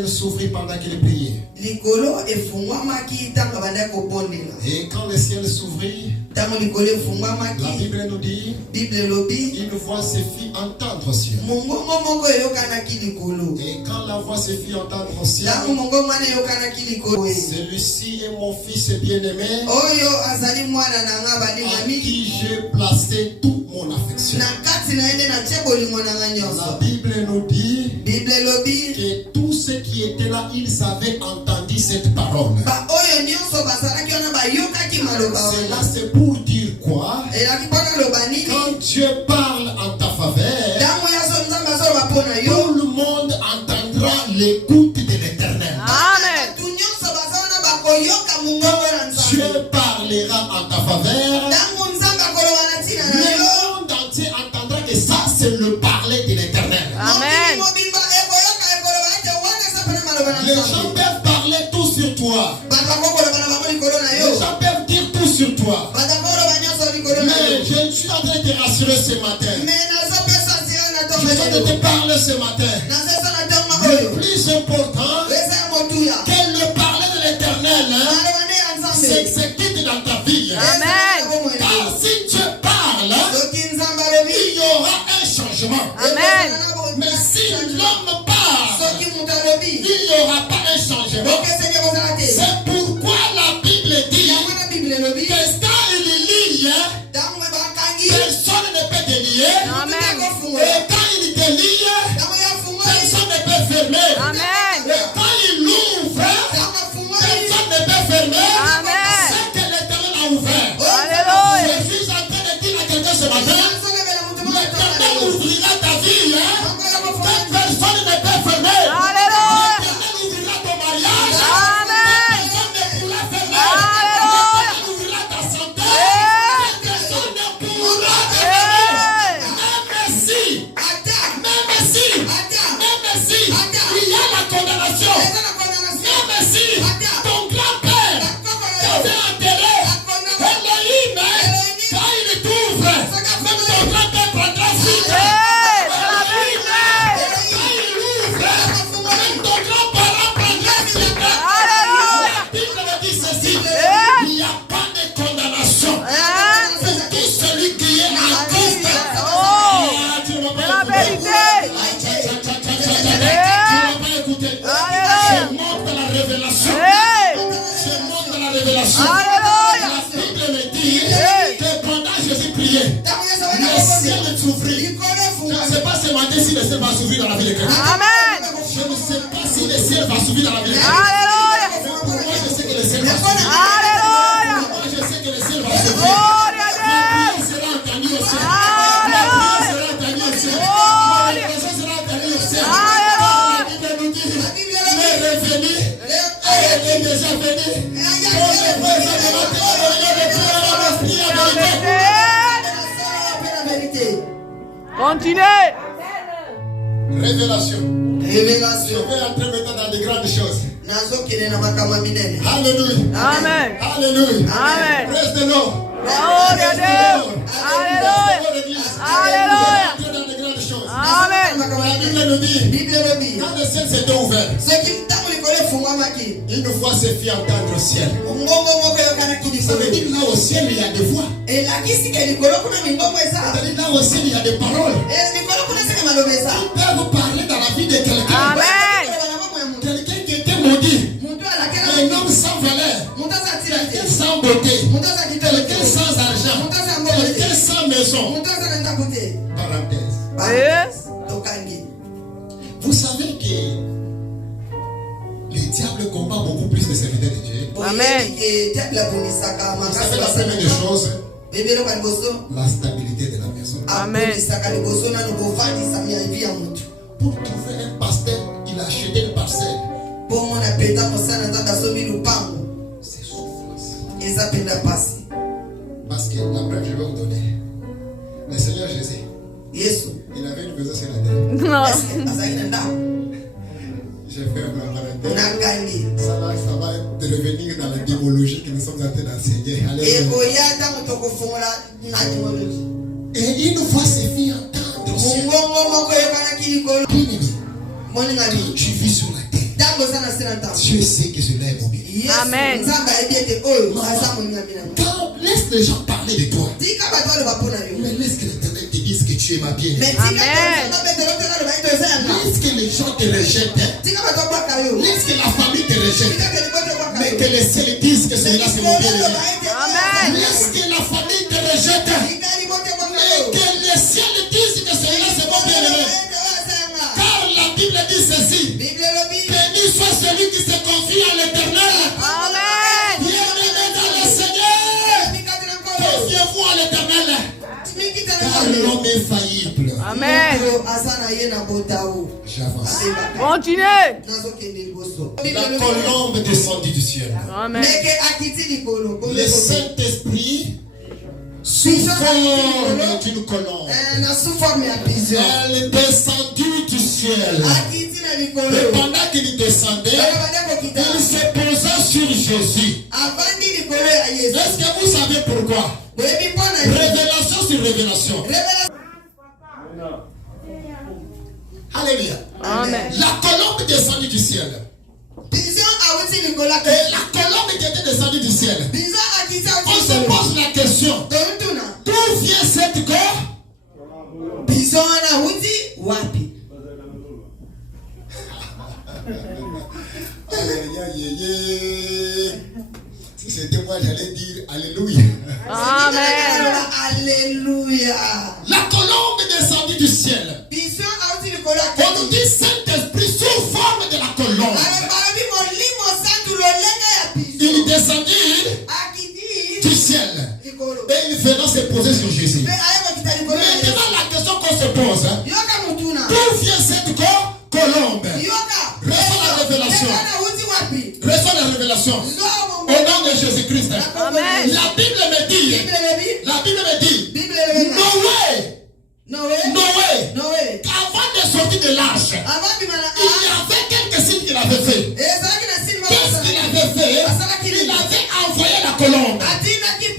ciel s'ouvrit pendant qu'il priait. Et quand le ciel s'ouvrit, la Bible nous dit, une voix se fit entendre au ciel. Et quand la voix se fit entendre au ciel, celui-ci est mon fils bien-aimé, à qui j'ai placé toute mon affection. La Bible nous dit que tous ceux qui étaient là, ils avaient entendu cette parole. Cela c'est pour dire quoi? Quand Dieu parle en ta faveur, tout le monde entendra l'écoute de l'Éternel. Amen. Dieu parlera en ta faveur. Le monde entier entendra que ça c'est le parler de l'Éternel. Amen. Les gens peuvent parler tout sur toi. Les gens peuvent dire tout sur toi. Mais je suis en train de te rassurer ce matin. Je viens de te parler ce matin. Le plus important, que le parler de l'Éternel s'exécute dans ta vie. Amen. Car si Dieu parle, il y aura un changement. Amen. Mais si l'homme parle, il n'y aura pas un changement. C'est pourquoi la Bible dit que quand il lit, personne ne peut te lier. Amen. Et quand il te lie, personne ne peut fermer. Amen. Et quand il ouvre, personne ne peut fermer. Amen. C'est que l'Éternel a ouvert. Alléluia. Je suis en train de dire à quelqu'un ce matin, l'Éternel ouvrira ta vie. Personne ne peut fermer. Alléluia. L'Éternel ouvrira ton mariage. Amen. Personne ne pourra fermer. Alléluia. L'Éternel ouvrira ta santé. Eh. Personne ne pourra Eh. fermer. Même si, il y a la condamnation. Même si ton grand-père t'avait enterré, Elohim, quand il t'ouvre, même ton grand-père prendra suite. Eh, c'est la vérité. Quand il ouvre, même ton grand-parent prendra suite. Alléluia. La Bible me dit ceci, Eh. il n'y a pas de condamnation Hein? pour tout celui qui est en Christ. Oh, Ah, tu ne vas c'est pas la écouter. vérité. Je montre la révélation. Eh. Je montre la révélation. Alléluia. La Bible me dit que pendant Jésus priait, le ciel s'ouvrit. Je ne sais pas ce matin si le ciel va s'ouvrir dans la vie de quelqu'un. Amen. Je ne sais pas si le ciel va s'ouvrir dans la vie de quelqu'un. Alléluia. Mais pour moi, je sais que le ciel va s'ouvrir. Alléluia. Moi, je sais que le ciel va s'ouvrir. Gloire à Ma Dieu. prière sera entendue au ciel. Ma prière sera entendue au ciel. Ma réponse sera entendue au ciel. La Bible nous dit, mais revenu, elle est déjà venue. Pour les présents de la terre, de prière à l'esprit à vérité. Continuez. Révélation. Je Révélation. vais entrer maintenant dans de grandes choses. Alléluia. Amen. Alléluia. Amen. Praise the Lord. Gloire à Dieu. Alléluia. Alléluia. Entrer dans de grandes choses. Amen. La Bible nous dit, quand le ciel s'était ouvert, une voix se fit entendre au ciel. Ça veut dire là au ciel il y a des voix. Ça veut dire là au ciel il y a des paroles. Ils peuvent parler dans la vie de quelqu'un. Amen. Quelqu'un qui était maudit. Un homme sans valeur. Quelqu'un sans beauté. Quelqu'un sans argent. Quelqu'un sans maison. Parenthèse. Yes. Vous savez que le diable combat beaucoup plus les serviteurs de Dieu. Amen. Vous savez la première des choses, la stabilité de la maison. Amen. Pour trouver un pasteur, il a acheté une parcelle. C'est souffrance. Parce que la preuve, je vais vous donner. Le Seigneur Jésus, il avait une maison sur la terre. Non. Je ferme la parenthèse. Ça va devenir dans la démologie que nous sommes en train d'enseigner. Alléluia. Et une voix se fit entendre au ciel. Bien-aimé, quand tu vis sur la terre, Dieu sait que cela est mobile. Amen. Quand laisse les gens parler de toi. Mais laisse que l'Éternel te dise que tu es ma bien-aimée. Laisse que les gens te rejettent. Laisse que la famille te rejette. Mais que les ciels disent que celui-là c'est mon bien-aimé. Amen. Laisse que la famille te rejette. Mais que les ciels disent que celui-là c'est mon bien-aimé. Car la Bible dit ceci. Béni soit celui qui se confie à l'Éternel. Amen. Bien-aimé dans le Seigneur. Confiez-vous à l'Éternel. Car l'homme est faillible. Amen. J'avance. Continuez. La colombe descendit du ciel. Amen. Le Saint-Esprit sous forme d'une colombe. Elle est descendue du ciel. Et pendant qu'il descendait, il se posa sur Jésus. Est-ce que vous savez pourquoi? Révélation sur révélation. Alléluia. Amen. La colombe descendue du ciel. Et la colombe qui était descendue du ciel. On se pose la question. D'où vient cette corps? Si c'était moi, j'allais dire Alléluia. Amen. Alléluia. La colombe descendue du ciel. On nous dit Saint-Esprit sous forme de la colombe. Il descendit du ciel. Et il venait se poser sur Jésus. Maintenant, la question qu'on se pose, d'où vient cette colombe? Reçois la révélation. Reçois la révélation. Au nom de Jésus-Christ. Amen. La Bible me dit, Noé, qu'avant de sortir de l'arche, il y avait quelques signes qu'il avait fait. Qu'est-ce qu'il avait fait? Il avait envoyé la colombe.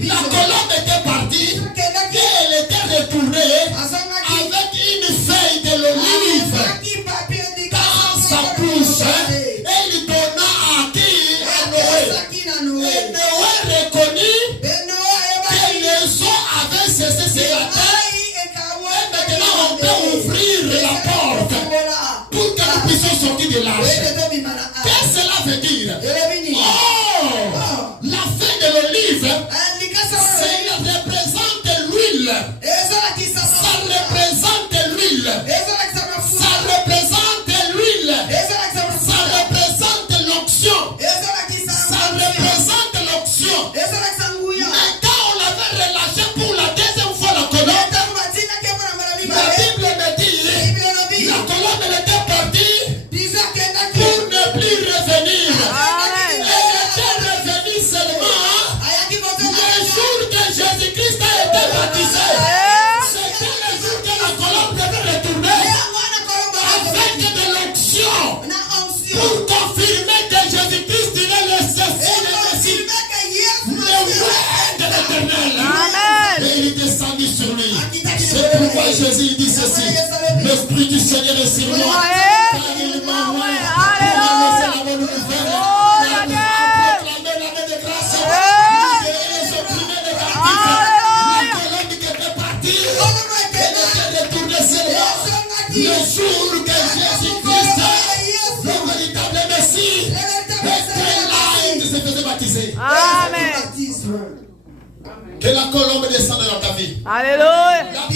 La colombe était partie et elle était retournée avec une feuille de l'olive dans sa bouche. Elle lui donna à qui? À Noé. Et Noé reconnut que les eaux avaient cessé sur la terre. Et maintenant on peut ouvrir la porte pour que nous puissions sortir de l'arche. Qu'est-ce que cela veut dire? Oh, la feuille de l'olive, ça représente l'huile. Ça représente l'huile. Ça représente l'huile. Ça représente l'onction. Ça représente l'onction. Mais quand on l'avait relâché pour la deuxième fois la colombe, la Bible me dit, la colombe elle était partie pour ne plus revenir. Amen. Elle était revenue seulement le jour que Jésus-Christ a été baptisé. C'était le jour que la colombe devait retourner avec de l'onction pour confirmer que Jésus-Christ est le Messie, le roi de l'Éternel. Amen. Et il est descendu sur lui. C'est pourquoi Jésus dit ceci. L'Esprit du Seigneur est sur moi. Car il m'a envoyé pour annoncer la bonne nouvelle. Pour proclamer la main de grâce. Libérer les opprimés de captifs. La colombe qui était partie, elle était retournée seulement le jour que Jésus-Christ, le véritable Messie, était là et qui se faisait baptiser. Amen. Que la colombe descende dans ta vie. Alléluia. La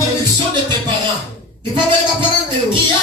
bénédiction de tes parents qui a